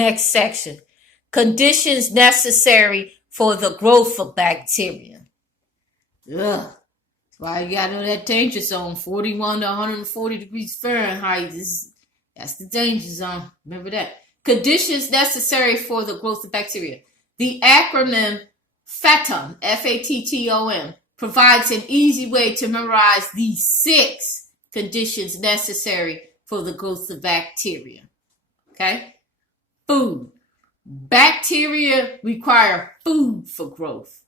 Next section. Conditions necessary for the growth of bacteria. Ugh. That's why you gotta know that danger zone. 41 to 140 degrees Fahrenheit. That's the danger zone. Remember that. Conditions necessary for the growth of bacteria. The acronym FATTOM, F-A-T-T-O-M, provides an easy way to memorize these 6 conditions necessary for the growth of bacteria. Okay? Food. Bacteria require food for growth.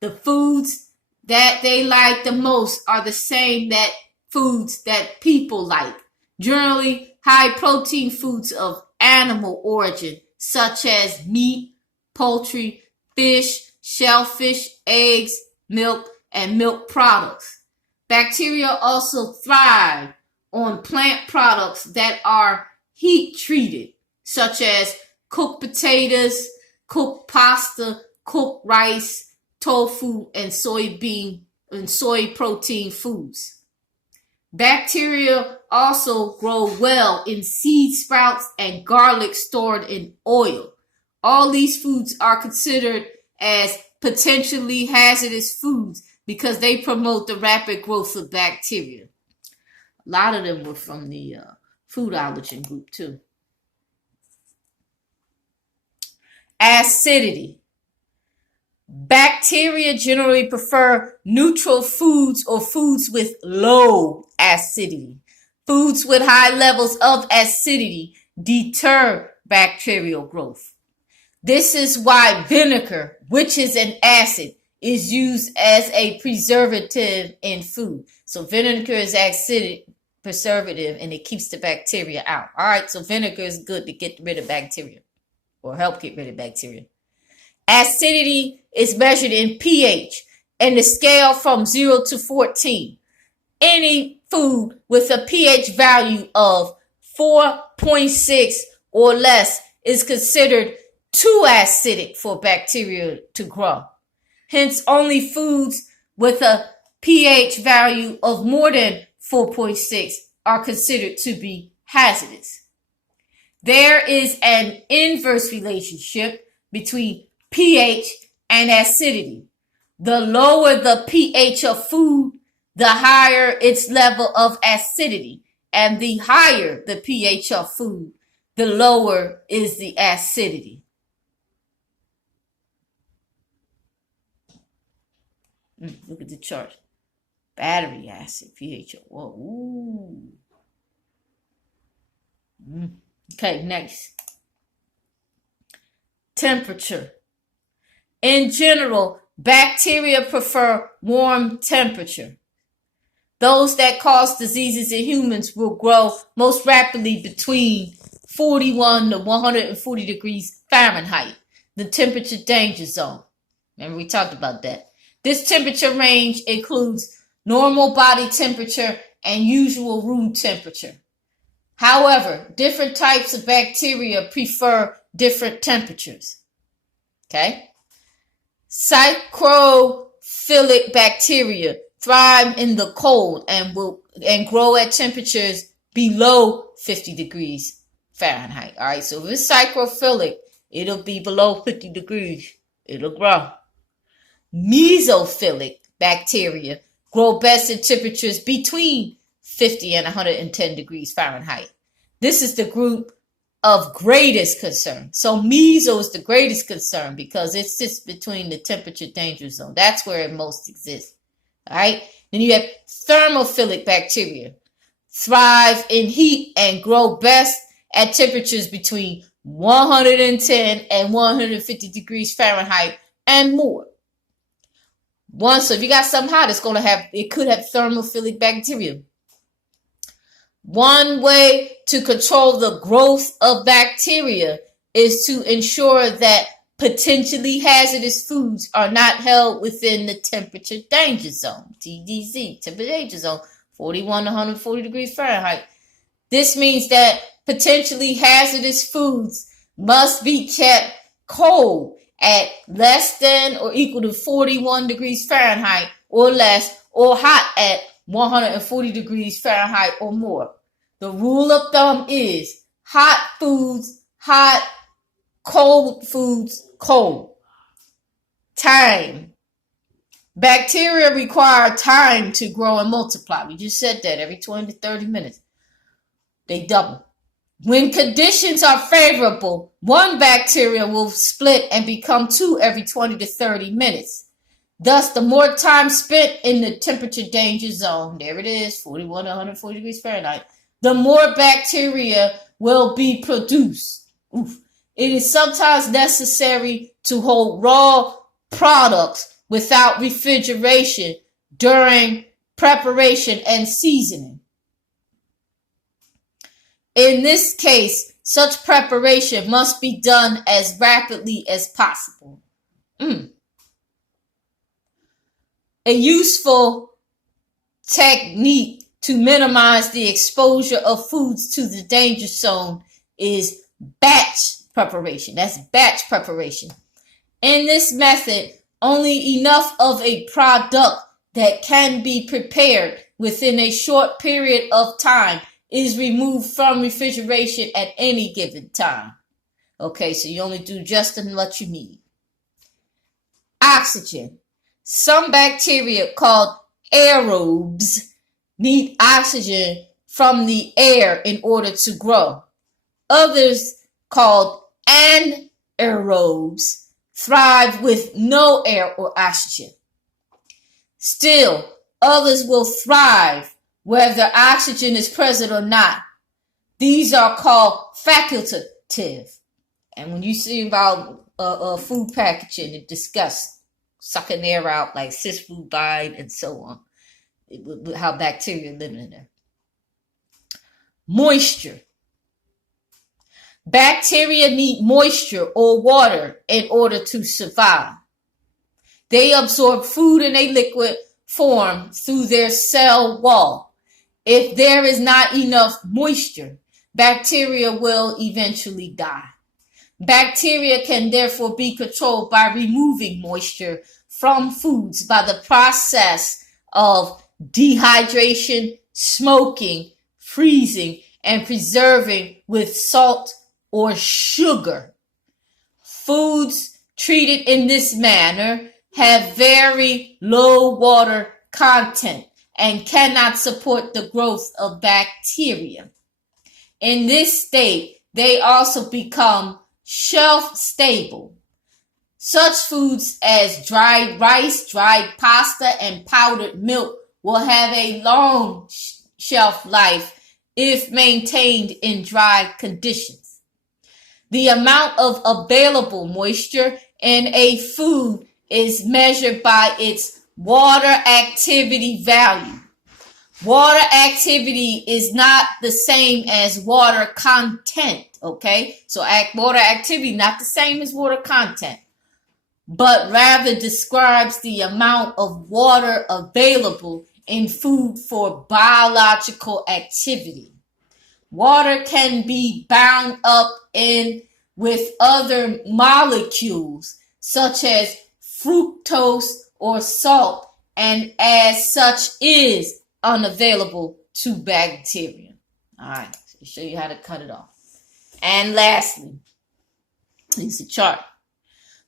The foods that they like the most are the same foods that people like. Generally, high protein foods of animal origin, such as meat, poultry, fish, shellfish, eggs, milk, and milk products. Bacteria also thrive on plant products that are heat treated, such as cooked potatoes, cooked pasta, cooked rice, tofu, and soy protein foods. Bacteria also grow well in seed sprouts and garlic stored in oil. All these foods are considered as potentially hazardous foods because they promote the rapid growth of bacteria. A lot of them were from the food allergen group too. Acidity. Bacteria generally prefer neutral foods or foods with low acidity. Foods with high levels of acidity deter bacterial growth. This is why vinegar, which is an acid, is used as a preservative in food. So vinegar is acidic preservative and it keeps the bacteria out. All right, so vinegar is good to get rid of bacteria or help get rid of bacteria. Acidity is measured in pH and the scale from 0 to 14. Any food with a pH value of 4.6 or less is considered too acidic for bacteria to grow. Hence, only foods with a pH value of more than 4.6 are considered to be hazardous. There is an inverse relationship between pH and acidity. The lower the pH of food, the higher its level of acidity, and the higher the pH of food, the lower is the acidity. Look at the chart. Battery acid, pH. Whoa. Ooh. Okay, next. Temperature. In general, bacteria prefer warm temperature. Those that cause diseases in humans will grow most rapidly between 41 to 140 degrees Fahrenheit, the temperature danger zone. Remember, we talked about that. This temperature range includes normal body temperature and usual room temperature. However, different types of bacteria prefer different temperatures. Okay? Psychrophilic bacteria thrive in the cold and grow at temperatures below 50 degrees Fahrenheit. All right, so if it's psychrophilic, it'll be below 50 degrees. It'll grow. Mesophilic bacteria grow best in temperatures between 50 and 110 degrees Fahrenheit. This is the group of greatest concern. So meso is the greatest concern because it sits between the temperature danger zone. That's where it most exists. All right. Then you have thermophilic bacteria. Thrive in heat and grow best at temperatures between 110 and 150 degrees Fahrenheit and more. So if you got something hot, it could have thermophilic bacteria. One way to control the growth of bacteria is to ensure that potentially hazardous foods are not held within the temperature danger zone, TDZ, temperature danger zone, 41 to 140 degrees Fahrenheit. This means that potentially hazardous foods must be kept cold at less than or equal to 41 degrees Fahrenheit or less, or hot at 140 degrees Fahrenheit or more. The rule of thumb is hot foods, hot Cold foods, cold. Time. Bacteria require time to grow and multiply. We just said that every 20 to 30 minutes. They double. When conditions are favorable, one bacteria will split and become two every 20 to 30 minutes. Thus, the more time spent in the temperature danger zone, there it is, 41 to 140 degrees Fahrenheit, the more bacteria will be produced. Oof. It is sometimes necessary to hold raw products without refrigeration during preparation and seasoning. In this case, such preparation must be done as rapidly as possible. A useful technique to minimize the exposure of foods to the danger zone is batch preparation. That's batch preparation. In this method, only enough of a product that can be prepared within a short period of time is removed from refrigeration at any given time. Okay, so you only do just what you need. Oxygen. Some bacteria called aerobes need oxygen from the air in order to grow. Others called anaerobes thrive with no air or oxygen. Still, others will thrive whether oxygen is present or not. These are called facultative. And when you see about food packaging, it discusses sucking air out like CH5b and so on. How bacteria live in there. Moisture. Bacteria need moisture or water in order to survive. They absorb food in a liquid form through their cell wall. If there is not enough moisture, bacteria will eventually die. Bacteria can therefore be controlled by removing moisture from foods by the process of dehydration, smoking, freezing, and preserving with salt or sugar. Foods treated in this manner have very low water content and cannot support the growth of bacteria. In this state, they also become shelf stable. Such foods as dried rice, dried pasta, and powdered milk will have a long shelf life if maintained in dry conditions. The amount of available moisture in a food is measured by its water activity value. Water activity is not the same as water content, okay? So water activity not the same as water content, but rather describes the amount of water available in food for biological activity. Water can be bound up in with other molecules such as fructose or salt, and as such is unavailable to bacteria. All right, so I'll show you how to cut it off. And lastly, here's the chart.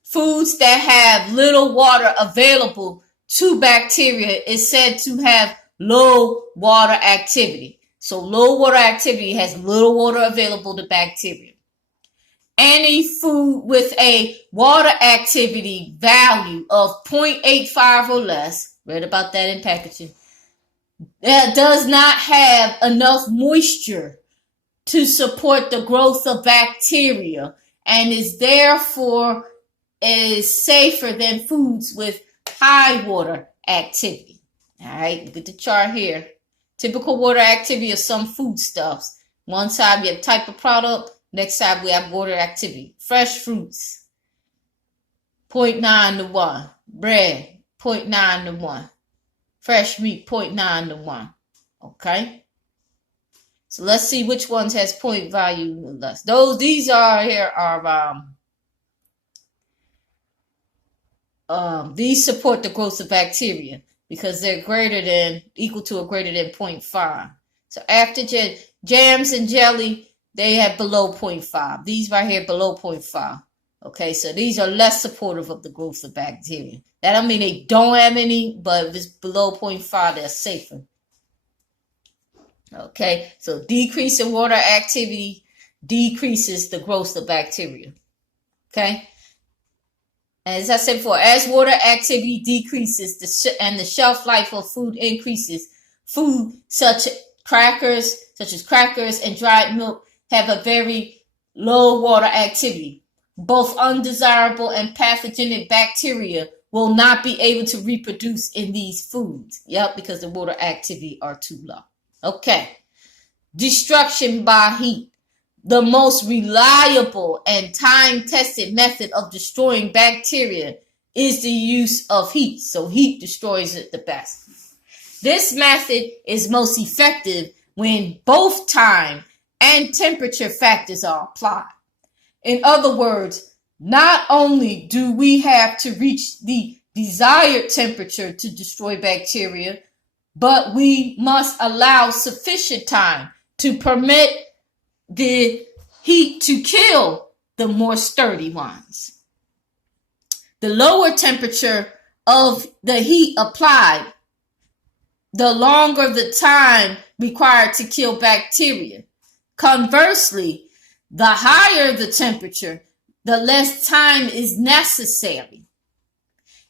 Foods that have little water available to bacteria is said to have low water activity. So low water activity has little water available to bacteria. Any food with a water activity value of 0.85 or less, read about that in packaging, that does not have enough moisture to support the growth of bacteria and is therefore safer than foods with high water activity. All right, look at the chart here. Typical water activity of some foodstuffs. One side we have type of product, next side we have water activity. Fresh fruits, 0.9 to 1. Bread, 0.9 to 1. Fresh meat, 0.9 to 1. Okay? So let's see which ones has point value less. These are here are these support the growth of bacteria because they're equal to or greater than 0.5. So after jams and jelly, they have below 0.5. These right here below 0.5. Okay, so these are less supportive of the growth of bacteria. That don't mean they don't have any, but if it's below 0.5, they're safer. Okay, so decrease in water activity decreases the growth of bacteria. Okay, and as I said before, as water activity decreases and the shelf life of food increases, food such as crackers and dried milk have a very low water activity. Both undesirable and pathogenic bacteria will not be able to reproduce in these foods. Yep, because the water activity are too low. Okay. Destruction by heat. The most reliable and time-tested method of destroying bacteria is the use of heat. So heat destroys it the best. This method is most effective when both time and temperature factors are applied. In other words, not only do we have to reach the desired temperature to destroy bacteria, but we must allow sufficient time to permit the heat to kill the more sturdy ones. The lower temperature of the heat applied, the longer the time required to kill bacteria. Conversely, the higher the temperature, the less time is necessary.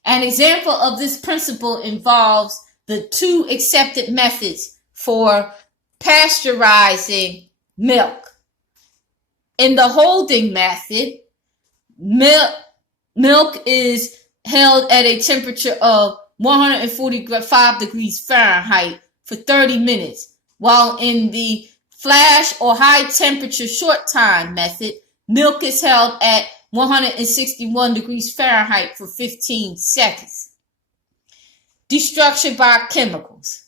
An example of this principle involves the two accepted methods for pasteurizing milk. In the holding method, milk is held at a temperature of 145 degrees Fahrenheit for 30 minutes, while in the flash or high temperature short time method, milk is held at 161 degrees Fahrenheit for 15 seconds. Destruction by chemicals.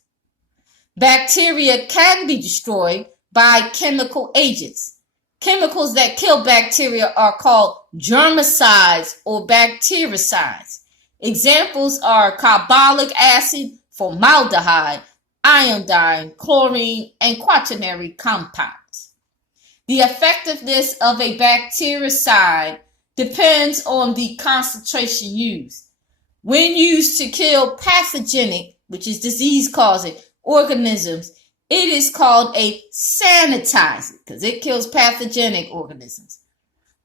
Bacteria can be destroyed by chemical agents. Chemicals that kill bacteria are called germicides or bactericides. Examples are carbolic acid, formaldehyde, iodine, chlorine, and quaternary compounds. The effectiveness of a bactericide depends on the concentration used. When used to kill pathogenic, which is disease-causing organisms, it is called a sanitizer because it kills pathogenic organisms.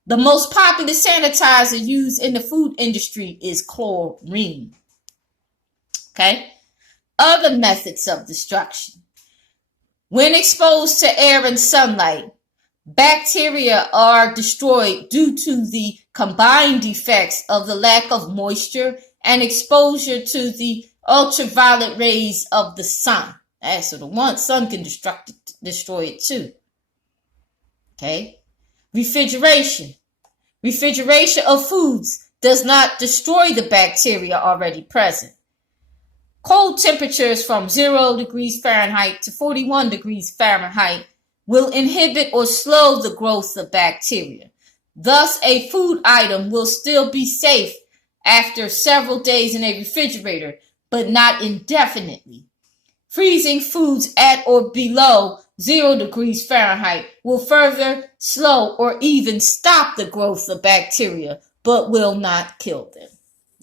The most popular sanitizer used in the food industry is chlorine. Okay? Other methods of destruction. When exposed to air and sunlight, bacteria are destroyed due to the combined effects of the lack of moisture and exposure to the ultraviolet rays of the sun. So the sun can destroy it too. Okay. Refrigeration. Refrigeration of foods does not destroy the bacteria already present. Cold temperatures from 0 degrees Fahrenheit to 41 degrees Fahrenheit will inhibit or slow the growth of bacteria. Thus, a food item will still be safe after several days in a refrigerator, but not indefinitely. Freezing foods at or below 0 degrees Fahrenheit will further slow or even stop the growth of bacteria, but will not kill them.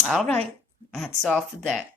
All right, that's all for that.